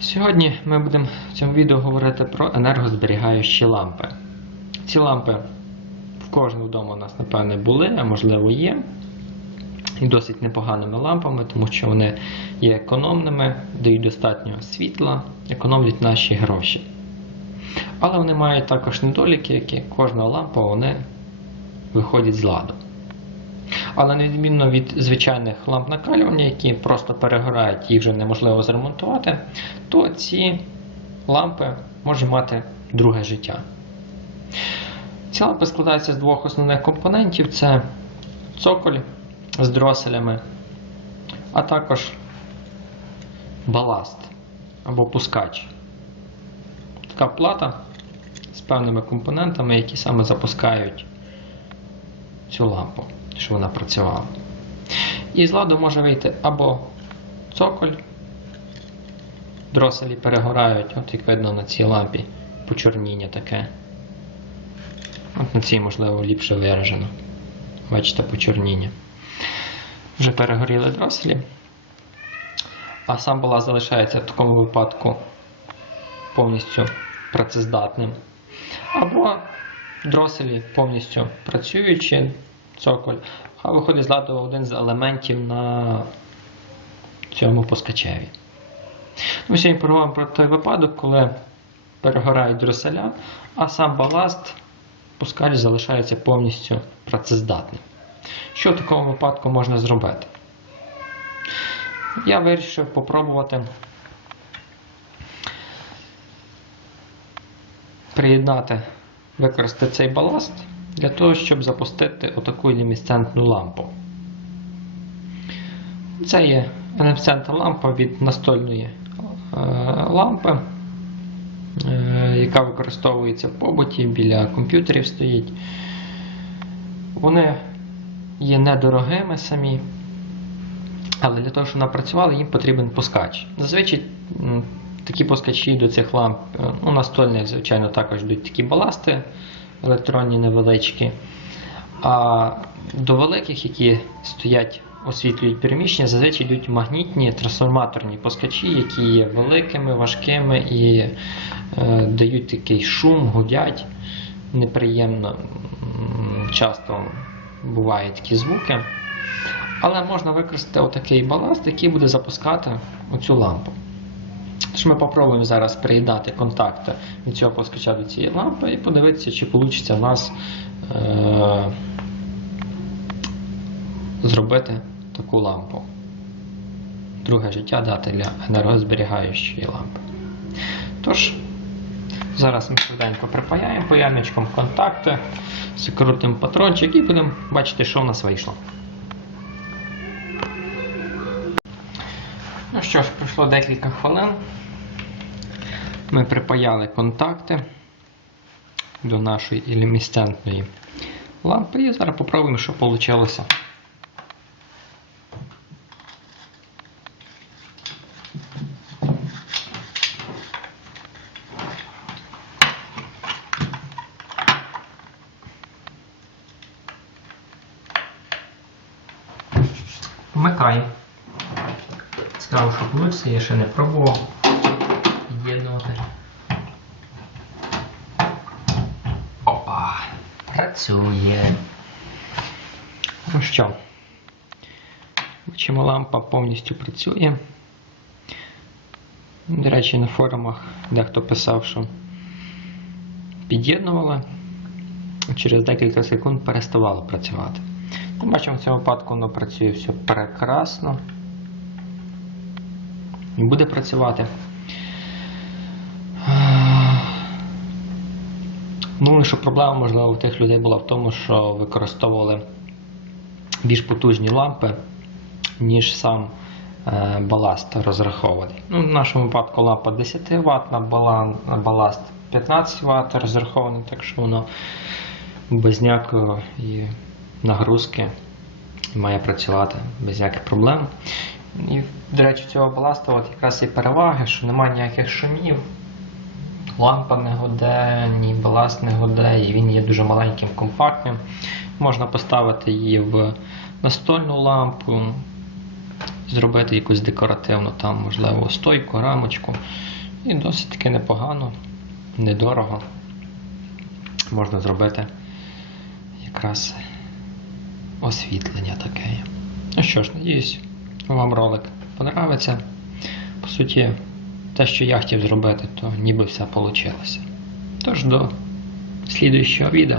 Сьогодні ми будемо в цьому відео говорити про енергозберігаючі лампи. Ці лампи в кожному вдома у нас, напевне, були, а можливо є. І досить непоганими лампами, тому що вони є економними, дають достатньо світла, економлять наші гроші. Але вони мають також недоліки, які кожна лампа вони виходять з ладу. Але відмінно від звичайних ламп накалювання, які просто перегорають, їх вже неможливо зремонтувати, то ці лампи можуть мати друге життя. Ці лампи складаються з двох основних компонентів: це цоколь з дроселями, а також баласт або пускач. Така плата з певними компонентами, які саме запускають цю лампу, щоб вона працювала. І з ладу може вийти або цоколь, дроселі перегорають, от як видно на цій лампі почорніння таке. От на цій, можливо, ліпше виражено. Бачите, почорніння. Вже перегоріли дроселі. А сам баласт залишається в такому випадку повністю працездатним. Або дроселі повністю працюючи, цоколь, а виходить з ладу один з елементів на цьому поскачеві. Ми сьогодні поговоримо про той випадок, коли перегорають дроселя, а сам баласт пускач залишається повністю працездатним. Що в такому випадку можна зробити? Я вирішив попробувати приєднати, використати цей баласт для того, щоб запустити отаку люмісцентну лампу. Це є люмісцентна лампа від настольної е, лампи, е, яка використовується в побуті, біля комп'ютерів стоїть. Вони є недорогими самі, але для того, щоб вона працювала, їм потрібен пускач. Зазвичай такі пускачі до цих ламп, е, ну, настольних, звичайно, також йдуть такі баласти електронні невеличкі. А до великих, які стоять, освітлюють переміщення, зазвичай йдуть магнітні трансформаторні пускачі, які є великими, важкими і е, дають такий шум, гудять неприємно. Часто бувають такі звуки. Але можна використати отакий баласт, який буде запускати оцю лампу. Ми попробуємо зараз приєднати контакти від цього поскача до цієї лампи і подивитися, чи вийде в нас е- зробити таку лампу. Друге життя дати для енергозберігаючої лампи. Тож, зараз ми швиденько припаяємо паяльничком контакти, закрутимо патрончик і будемо бачити, що в нас вийшло. Ну що ж, пройшло декілька хвилин. Ми припаяли контакти до нашої ілюмісцентної лампи і зараз попробуємо, що вийшло. Вмикаємо. Цікаво, що вийде, я ще не пробував Працює. Ну що? Бачимо, лампа повністю працює. До речі, на форумах дехто писав, що під'єднували, через декілька секунд переставало працювати. Ми бачимо, в цьому випадку воно працює все прекрасно і буде працювати. Думаю, що проблема, можливо, у тих людей була в тому, що використовували більш потужні лампи, ніж сам е, баласт розрахований. Ну, в нашому випадку лампа 10 Вт, на баласт 15 Вт розрахований, так що воно без ніякої нагрузки має працювати без ніяких проблем. І, до речі, цього баласту от якраз і переваги, що немає ніяких шумів, лампа не гуде, ні баласт не гуде, і він є дуже маленьким, компактним. Можна поставити її в настольну лампу зробити якусь декоративну, там, можливо, стойку, рамочку. І досить таки непогано, недорого. Можна зробити якраз освітлення таке. Ну що ж, надіюсь, вам ролик понравиться. По суті, те, що я хотів зробити, то ніби все вийшло. Тож до слідуючого відео.